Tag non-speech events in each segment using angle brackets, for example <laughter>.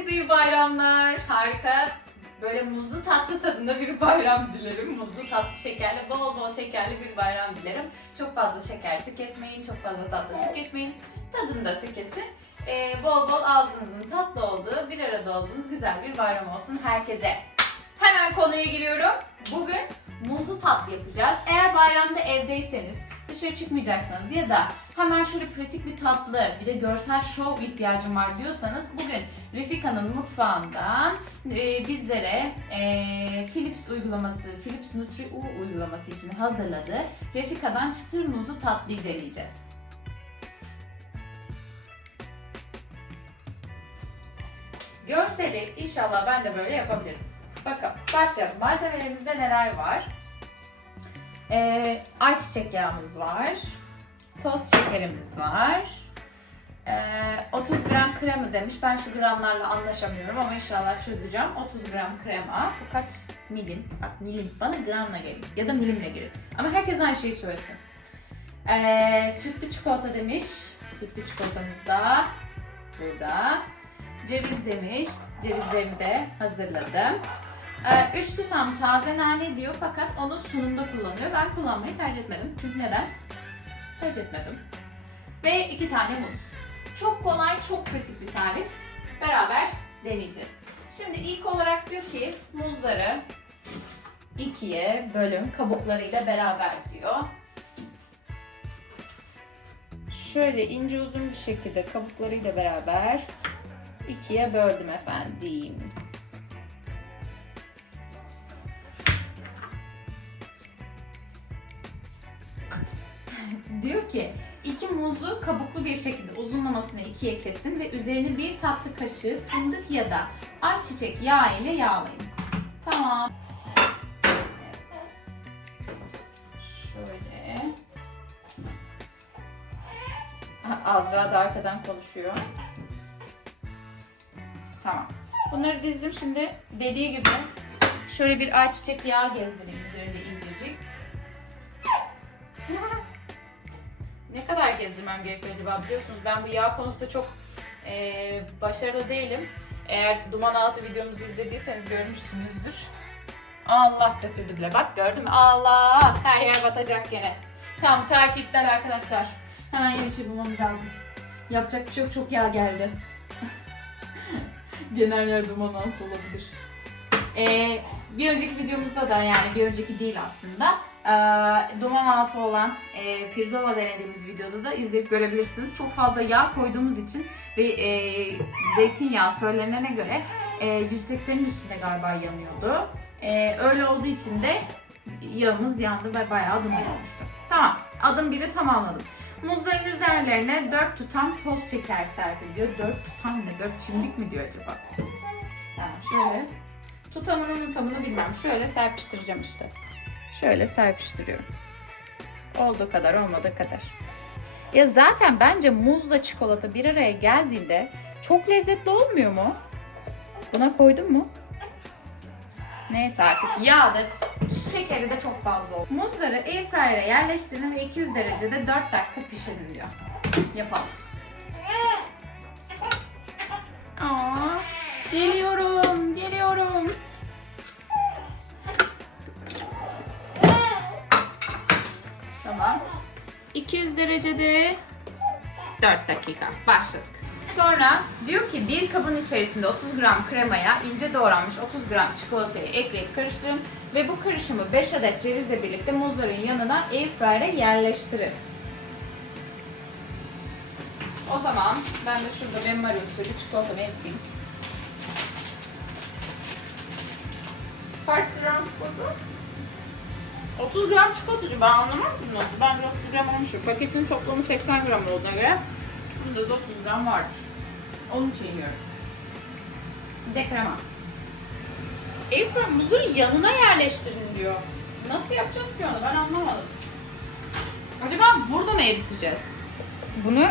Herkese iyi bayramlar. Harika. Böyle muzlu tatlı tadında bir bayram dilerim. Muzlu tatlı şekerli, bol bol şekerli bir bayram dilerim. Çok fazla şeker tüketmeyin, çok fazla tatlı tüketmeyin. Tadını da tüketin. Ee, bol bol ağzınızın tatlı olduğu, bir arada olduğunuz güzel bir bayram olsun herkese. Hemen konuya giriyorum. Bugün muzlu tatlı yapacağız. Eğer bayramda evdeyseniz, dışarı çıkmayacaksanız ya da hemen şöyle pratik bir tatlı, bir de görsel şov ihtiyacım var diyorsanız bugün Refika'nın mutfağından e, bizlere e, Philips uygulaması, Philips Nutri-U uygulaması için hazırladığı Refika'dan çıtır muzlu tatlıyı deneyeceğiz. Görseli inşallah ben de böyle yapabilirim. Bakalım başlayalım. Malzemelerimizde neler var? Ee, ayçiçek yağımız var. Toz şekerimiz var. Ee, 30 gram krema demiş. Ben şu gramlarla anlaşamıyorum ama inşallah çözeceğim. 30 gram krema. Bu kaç milim? Bak milim. Bana gramla gelin. Ya da milimle gelin. Ama herkes aynı şeyi söylesin. Ee, sütlü çikolata demiş. Sütlü çikolatamız da burada. Ceviz demiş. Cevizlerimi de hazırladım. 3 tutam taze nane diyor fakat onu sunumda kullanıyor. Ben kullanmayı tercih etmedim. Çünkü neden? Tercih etmedim. Ve 2 tane muz. Çok kolay, çok pratik bir tarif. Beraber deneyeceğiz. Şimdi ilk olarak diyor ki muzları ikiye bölün kabuklarıyla beraber diyor. Şöyle ince uzun bir şekilde kabuklarıyla beraber ikiye böldüm efendim. Ki iki muzu kabuklu bir şekilde uzunlamasına ikiye kesin ve üzerine bir tatlı kaşığı fındık ya da ayçiçek yağı ile yağlayın. Tamam. Şöyle. Azra da arkadan konuşuyor. Tamam. Bunları dizdim şimdi dediği gibi şöyle bir ayçiçek yağı gezdireyim üzerinde incecik. <laughs> ne kadar gezdirmem gerekiyor acaba biliyorsunuz ben bu yağ konusunda çok e, başarılı değilim. Eğer duman altı videomuzu izlediyseniz görmüşsünüzdür. Allah döküldü bile bak gördün mü? Allah her yer batacak gene. Tamam tarif iptal arkadaşlar. Hemen yeni şey bulmamız lazım. Yapacak bir şey yok çok yağ geldi. <laughs> Genel yer duman altı olabilir. Ee, bir önceki videomuzda da yani bir önceki değil aslında duman altı olan e, pirzova denediğimiz videoda da izleyip görebilirsiniz. Çok fazla yağ koyduğumuz için ve e, zeytinyağı söylenene göre e, 180'in üstünde galiba yanıyordu. E, öyle olduğu için de yağımız yandı ve bayağı duman olmuştu. Tamam adım biri tamamladım. Muzların üzerlerine 4 tutam toz şeker serpiliyor. 4 tutam ne? 4 çimdik mi diyor acaba? Yani şöyle tutamını tutamını bilmem. Şöyle serpiştireceğim işte. Şöyle serpiştiriyorum. Olduğu kadar olmadığı kadar. Ya zaten bence muzla çikolata bir araya geldiğinde çok lezzetli olmuyor mu? Buna koydun mu? Neyse artık yağ da şekeri de çok fazla oldu. Muzları airfryer'e yerleştirin ve 200 derecede 4 dakika pişirin diyor. Yapalım. Derecede 4 dakika. Başladık. Sonra diyor ki bir kabın içerisinde 30 gram kremaya ince doğranmış 30 gram çikolatayı ekleyip karıştırın ve bu karışımı 5 adet cevizle birlikte muzların yanına airfryer'e yerleştirin. O zaman ben de şurada benim var usulü çikolatamı ekleyeyim. Kaç gram çikolata? 30 gram çikolatacı ben anlamam ki nasıl. Bence 30 gram olmuştur. Paketin toplamı 80 gram olduğuna göre bunda da 30 gram vardır. Onun için yiyorum. Bir de krema. Airfryer muzun yanına yerleştirin diyor. Nasıl yapacağız ki onu ben anlamadım. Acaba burada mı eriteceğiz? Bunu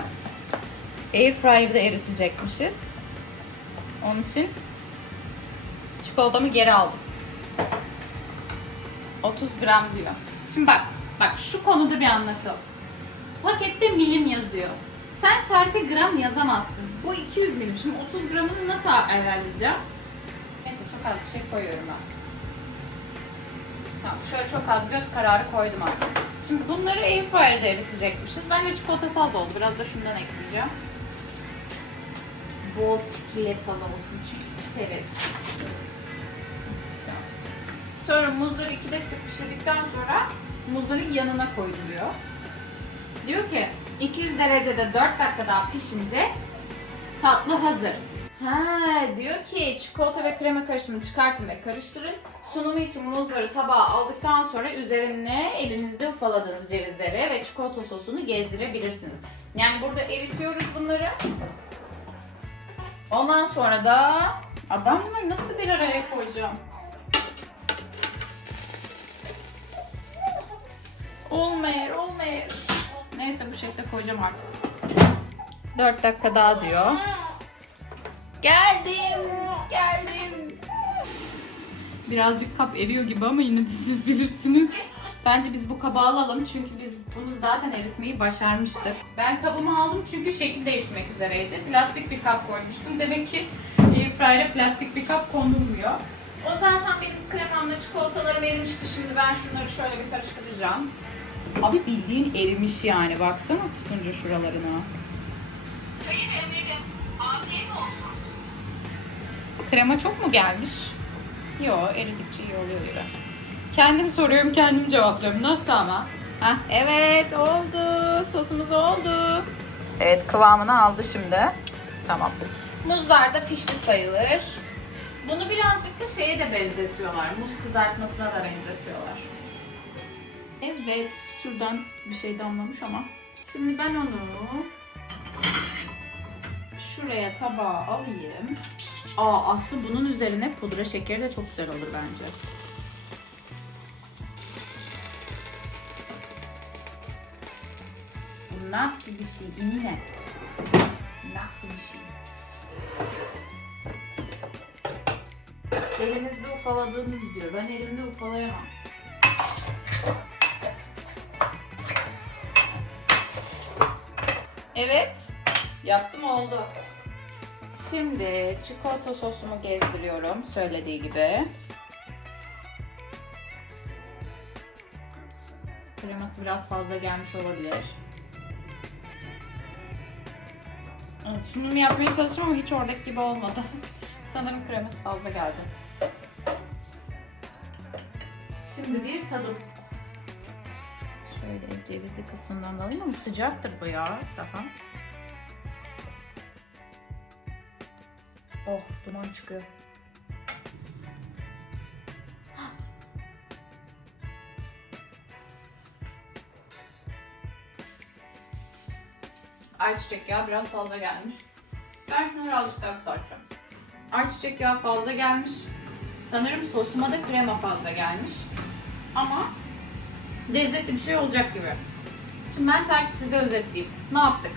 Airfryer'da eritecekmişiz. Onun için çikolatamı geri aldım. 30 gram diyor. Şimdi bak, bak şu konuda bir anlaşalım. Pakette milim yazıyor. Sen tarife gram yazamazsın. Bu 200 milim. Şimdi 30 gramını nasıl ayarlayacağım? Neyse çok az bir şey koyuyorum ben. Tamam şöyle çok az göz kararı koydum artık. Şimdi bunları airfryer'da eritecekmişiz. Bence çikolata az oldu. Biraz da şundan ekleyeceğim. Bol çikolatalı olsun çünkü severiz. Sonra muzları 2 dakika pişirdikten sonra muzların yanına koyuluyor. Diyor ki 200 derecede 4 dakika daha pişince tatlı hazır. Ha diyor ki çikolata ve krema karışımını çıkartın ve karıştırın. Sunumu için muzları tabağa aldıktan sonra üzerine elinizde ufaladığınız cevizleri ve çikolata sosunu gezdirebilirsiniz. Yani burada eritiyoruz bunları. Ondan sonra da Aa, ben bunları nasıl bir araya koyacağım? Olmayır, olmayır. Neyse bu şekilde koyacağım artık. 4 dakika daha diyor. Geldim, geldim. Birazcık kap eriyor gibi ama yine de siz bilirsiniz. Bence biz bu kabı alalım çünkü biz bunu zaten eritmeyi başarmıştık. Ben kabımı aldım çünkü şekil değişmek üzereydi. Plastik bir kap koymuştum. Demek ki airfryer'e plastik bir kap konulmuyor. O zaten benim kremamla çikolatalarım erimişti. Şimdi ben şunları şöyle bir karıştıracağım. Abi bildiğin erimiş yani. Baksana tutunca şuralarına. Çayı demledim. Afiyet olsun. Krema çok mu gelmiş? Yo eridikçe iyi oluyor gibi. Kendim soruyorum kendim cevaplıyorum. Nasıl ama? Hah, evet oldu. Sosumuz oldu. Evet kıvamını aldı şimdi. Tamam. Muzlar da pişti sayılır. Bunu birazcık da şeye de benzetiyorlar. Muz kızartmasına da benzetiyorlar. Evet, şuradan bir şey damlamış ama. Şimdi ben onu şuraya tabağa alayım. Aa Aslı bunun üzerine pudra şekeri de çok güzel olur bence. Bu nasıl bir şey Emine? Nasıl bir şey? Elinizde ufaladığınız diyor. Ben elimde ufalayamam. Evet. Yaptım oldu. Şimdi çikolata sosumu gezdiriyorum söylediği gibi. Kreması biraz fazla gelmiş olabilir. Evet, Sunum yapmaya çalıştım ama hiç oradaki gibi olmadı. <laughs> Sanırım kreması fazla geldi. Şimdi bir tadım. Şöyle cevizli kısmından da alayım ama sıcaktır bu ya daha. Oh duman çıkıyor. <gasps> Ayçiçek yağı biraz fazla gelmiş. Ben şunu birazcık daha kısaltacağım. Ayçiçek yağı fazla gelmiş. Sanırım sosuma da krema fazla gelmiş. Ama lezzetli bir şey olacak gibi. Şimdi ben tarifi size özetleyeyim. Ne yaptık?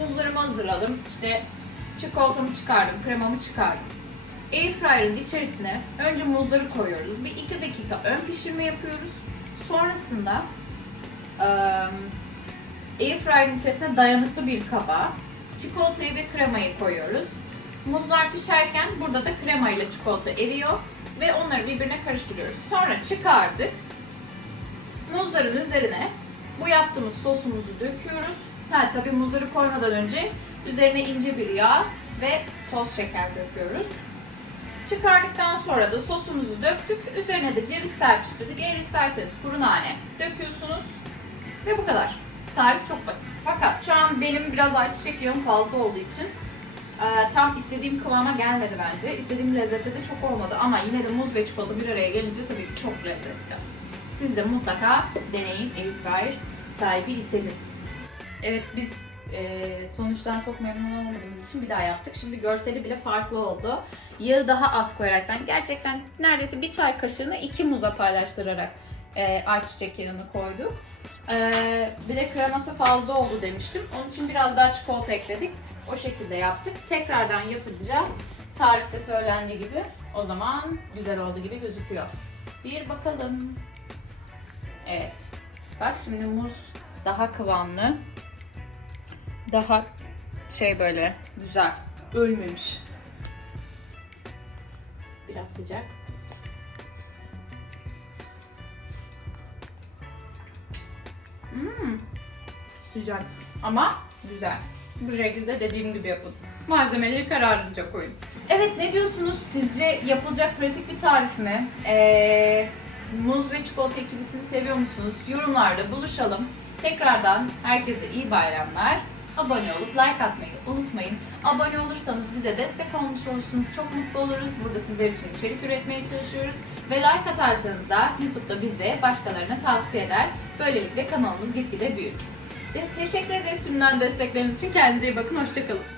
Muzlarımı hazırladım. İşte çikolatamı çıkardım, kremamı çıkardım. Airfryer'ın içerisine önce muzları koyuyoruz. Bir iki dakika ön pişirme yapıyoruz. Sonrasında eee Airfryer'ın içerisine dayanıklı bir kaba çikolatayı ve kremayı koyuyoruz. Muzlar pişerken burada da krema ile çikolata eriyor ve onları birbirine karıştırıyoruz. Sonra çıkardık. Muzların üzerine bu yaptığımız sosumuzu döküyoruz. Ha tabii muzları koymadan önce üzerine ince bir yağ ve toz şeker döküyoruz. Çıkardıktan sonra da sosumuzu döktük. Üzerine de ceviz serpiştirdik. Eğer isterseniz kuru nane döküyorsunuz. Ve bu kadar. Tarif çok basit. Fakat şu an benim biraz ayçiçek yağım fazla olduğu için e, tam istediğim kıvama gelmedi bence. İstediğim lezzette de çok olmadı ama yine de muz ve çikolata bir araya gelince tabii ki çok lezzetli. Siz de mutlaka deneyin Airfryer sahibi iseniz. Evet biz e, sonuçtan çok memnun olmadığımız için bir daha yaptık. Şimdi görseli bile farklı oldu. Yağı daha az koyaraktan gerçekten neredeyse bir çay kaşığını iki muza paylaştırarak e, ayçiçek yağını koyduk. Ee, bir de kreması fazla oldu demiştim. Onun için biraz daha çikolata ekledik. O şekilde yaptık. Tekrardan yapınca tarifte söylendiği gibi o zaman güzel oldu gibi gözüküyor. Bir bakalım. Evet. Bak şimdi muz daha kıvamlı. daha şey böyle güzel. Ölmemiş. Biraz sıcak. Hmm. Sıcak ama güzel. Bu şekilde dediğim gibi yapın. Malzemeleri kararınca koyun. Evet ne diyorsunuz? Sizce yapılacak pratik bir tarif mi? Ee, muz ve çikolata ikilisini seviyor musunuz? Yorumlarda buluşalım. Tekrardan herkese iyi bayramlar. Abone olup like atmayı unutmayın. Abone olursanız bize destek olmuş olursunuz. Çok mutlu oluruz. Burada sizler için içerik üretmeye çalışıyoruz. Ve like atarsanız da YouTube'da bize başkalarına tavsiye eder. Böylelikle kanalımız gitgide büyür. Teşekkür ederiz şimdiden destekleriniz için. Kendinize iyi bakın. Hoşçakalın.